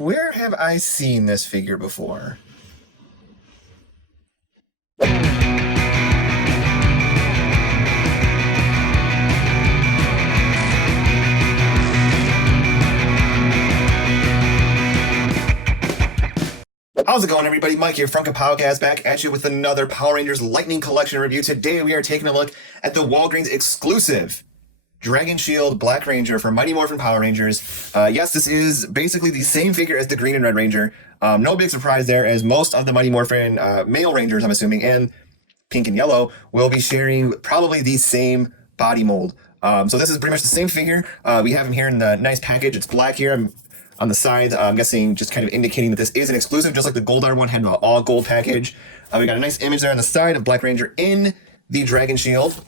Where have I seen this figure before? How's it going, everybody? Mike here from Kapowcast, back at you with another Power Rangers Lightning Collection review. Today we are taking a look at the Walgreens exclusive Dragon Shield Black Ranger for Mighty Morphin Power Rangers. Yes, this is basically the same figure as the Green and Red Ranger. No big surprise there, as most of the Mighty Morphin male Rangers, I'm assuming, and Pink and Yellow will be sharing probably the same body mold. So this is pretty much the same figure. We have him here in the nice package. It's black here. On the side, I'm guessing just kind of indicating that this is an exclusive, just like the Gold R one had an all gold package. We got a nice image there on the side of Black Ranger in the Dragon Shield.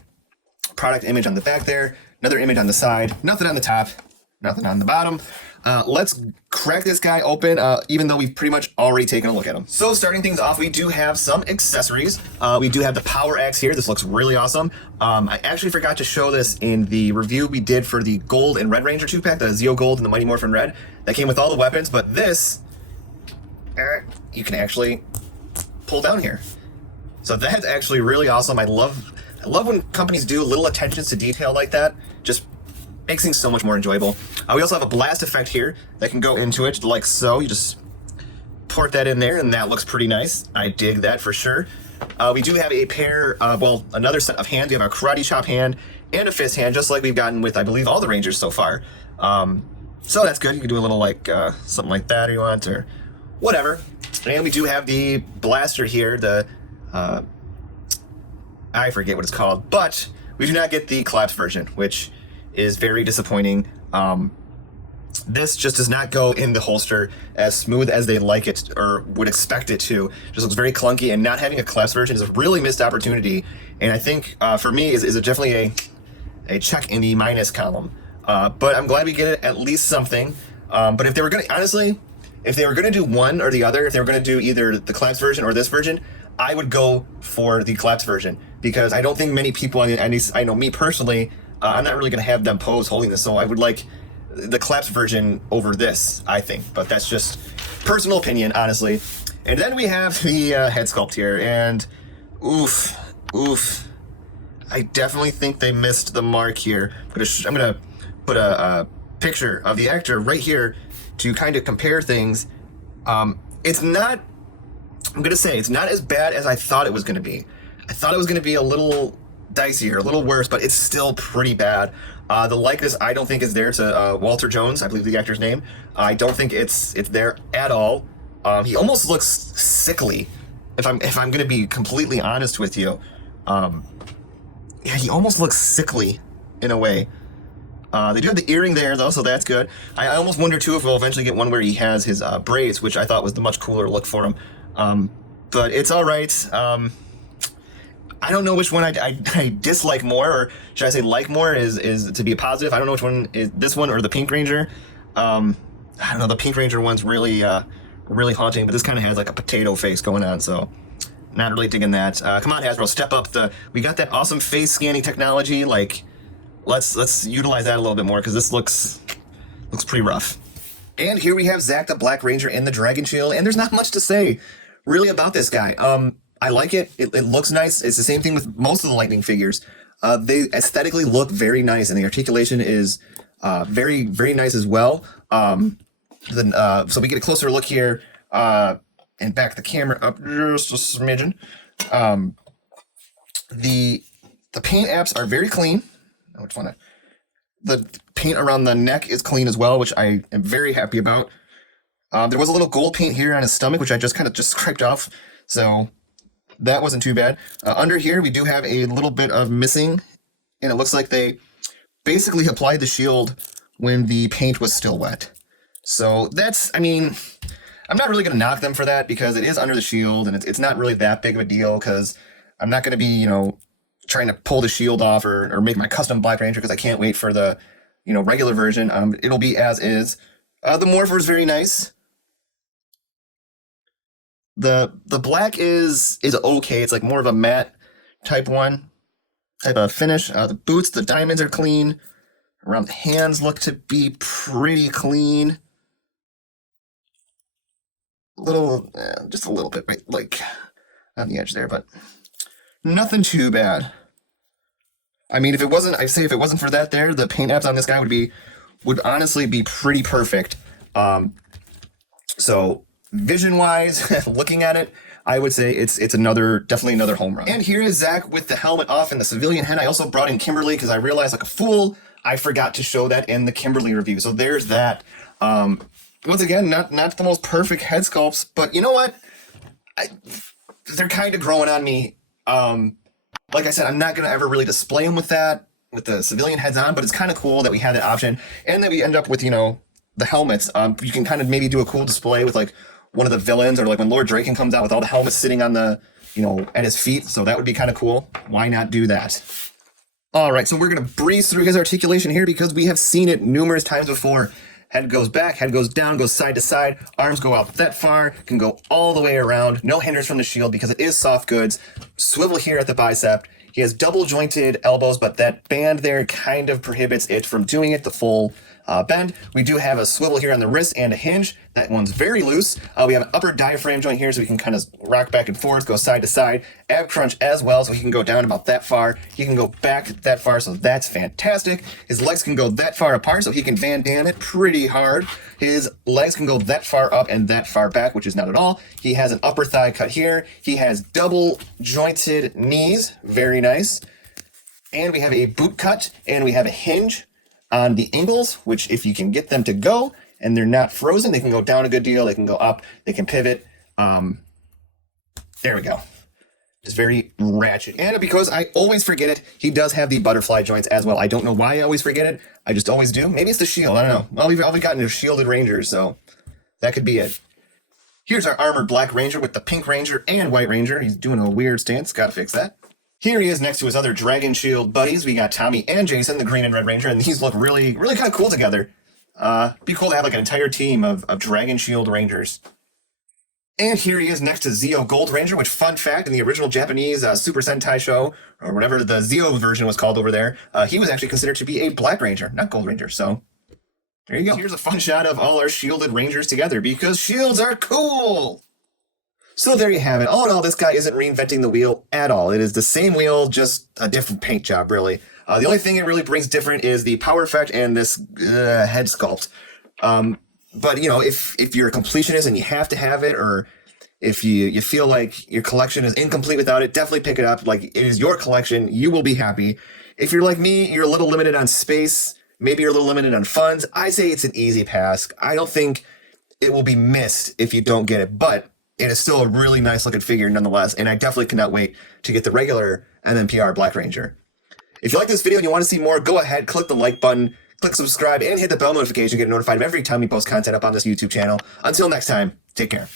Product image on the back there. Another image on the side. Nothing on the top. Nothing on the bottom. Let's crack this guy open, even though we've pretty much already taken a look at him. So starting things off, we do have some accessories. We do have the Power Axe here. This looks really awesome. I actually forgot to show this in the review we did for the Gold and Red Ranger 2-pack, the Zeo Gold and the Mighty Morphin Red. That came with all the weapons, but this, you can actually pull down here. So that's actually really awesome. I love when companies do little attentions to detail like that. Just makes things so much more enjoyable. We also have a blast effect here that can go into it like so. You just port that in there and that looks pretty nice. I dig that for sure. We do have a pair, another set of hands. We have a karate chop hand and a fist hand, just like we've gotten with, I believe, all the Rangers so far. So that's good. You can do a little like something like that if you want, or whatever. And we do have the blaster here, the I forget what it's called, but we do not get the collapsed version, which is very disappointing. This just does not go in the holster as smooth as they like it or would expect it to. Just looks very clunky, and not having a collapsed version is a really missed opportunity. And I think for me is definitely a check in the minus column. But I'm glad we get it, at least something. But if they were going to, honestly, if they were going to do one or the other, if they were going to do either the collapsed version or this version, I would go for the collapsed version, because I don't think many people, I know me personally, I'm not really going to have them pose holding this, so I would like the collapsed version over this, I think. But that's just personal opinion, honestly. And then we have the head sculpt here, and oof. I definitely think they missed the mark here. I'm gonna put a picture of the actor right here to kind of compare things. It's not, I'm gonna say, it's not as bad as I thought it was gonna be. I thought it was gonna be a little dicier, a little worse, but it's still pretty bad. The likeness I don't think is there to Walter Jones, I believe the actor's name. I don't think it's there at all. He almost looks sickly, if I'm gonna be completely honest with you. Yeah, he almost looks sickly in a way. They do have the earring there though, so that's good. I almost wonder too if we'll eventually get one where he has his braids, which I thought was the much cooler look for him. But it's all right. I don't know which one I dislike more, or should I say like more is to be a positive. I don't know which one is this one or the Pink Ranger. I don't know, the Pink Ranger one's really haunting, but this kind of has like a potato face going on, so not really digging that. Come on, Hasbro, step up we got that awesome face scanning technology. Like, let's utilize that a little bit more, because this looks pretty rough. And here we have Zack the Black Ranger in the Dragon Shield, and there's not much to say really about this guy. I like it. It looks nice. It's the same thing with most of the Lightning figures. They aesthetically look very nice, and the articulation is very, very nice as well. So we get a closer look here, and back the camera up just a smidgen. The paint apps are very clean. The paint around the neck is clean as well, which I am very happy about. There was a little gold paint here on his stomach, which I just kind of scraped off, so that wasn't too bad. Under here, we do have a little bit of missing, and it looks like they basically applied the shield when the paint was still wet. So that's, I mean, I'm not really going to knock them for that, because it is under the shield, and it's not really that big of a deal, because I'm not going to be, trying to pull the shield off or make my custom Black Ranger, because I can't wait for the, regular version. It'll be as is. The Morpher is very nice. The black is okay. It's like more of a matte type of finish. The boots, the diamonds are clean. Around the hands look to be pretty clean. just a little bit, right, like on the edge there, but nothing too bad. I mean, if it wasn't for that there, the paint apps on this guy would honestly be pretty perfect. So vision-wise, looking at it, I would say it's definitely another home run. And here is Zach with the helmet off and the civilian head. I also brought in Kimberly because I realized, like a fool, I forgot to show that in the Kimberly review. So there's that. Once again, not the most perfect head sculpts, but you know what? They're kind of growing on me. Like I said, I'm not going to ever really display them with the civilian heads on, but it's kind of cool that we have that option and that we end up with, the helmets. You can kind of maybe do a cool display with like one of the villains, or like when Lord Draken comes out with all the helmets sitting on the, at his feet. So that would be kind of cool. Why not do that? All right. So we're going to breeze through his articulation here because we have seen it numerous times before. Head goes back, head goes down, goes side to side. Arms go out that far, can go all the way around. No hindrance from the shield because it is soft goods. Swivel here at the bicep. He has double jointed elbows, but that band there kind of prohibits it from doing it the full bend. We do have a swivel here on the wrist and a hinge. That one's very loose. We have an upper diaphragm joint here, so we can kind of rock back and forth, go side to side. Ab crunch as well, so he can go down about that far. He can go back that far, so that's fantastic. His legs can go that far apart, so he can Van Damme it pretty hard. His legs can go that far up and that far back, which is not at all. He has an upper thigh cut here. He has double jointed knees. Very nice. And we have a boot cut, and we have a hinge on the ankles, which if you can get them to go and they're not frozen, they can go down a good deal. They can go up. They can pivot. There we go. It's very ratchet. And because I always forget it, he does have the butterfly joints as well. I don't know why I always forget it. I just always do. Maybe it's the shield. I don't know. Well, we've gotten to shielded rangers, so that could be it. Here's our armored black ranger with the pink ranger and white ranger. He's doing a weird stance. Got to fix that. Here he is next to his other Dragon Shield buddies. We got Tommy and Jason, the green and red ranger, and these look really, really kind of cool together. Be cool to have like an entire team of Dragon Shield rangers. And here he is next to Zeo Gold Ranger, which, fun fact, in the original Japanese Super Sentai show, or whatever the Zeo version was called over there, he was actually considered to be a Black Ranger, not Gold Ranger. So there you go. Here's a fun shot of all our shielded rangers together because shields are cool. So there you have it. All in all, this guy isn't reinventing the wheel at all. It is the same wheel, just a different paint job, really. The only thing it really brings different is the power effect and this head sculpt. But, if you're a completionist and you have to have it, or if you feel like your collection is incomplete without it, definitely pick it up. Like, it is your collection. You will be happy. If you're like me, you're a little limited on space. Maybe you're a little limited on funds. I say it's an easy pass. I don't think it will be missed if you don't get it, but it is still a really nice looking figure nonetheless, and I definitely cannot wait to get the regular MMPR Black Ranger. If you like this video and you want to see more, go ahead, click the like button, click subscribe, and hit the bell notification to get notified of every time we post content up on this YouTube channel. Until next time, take care.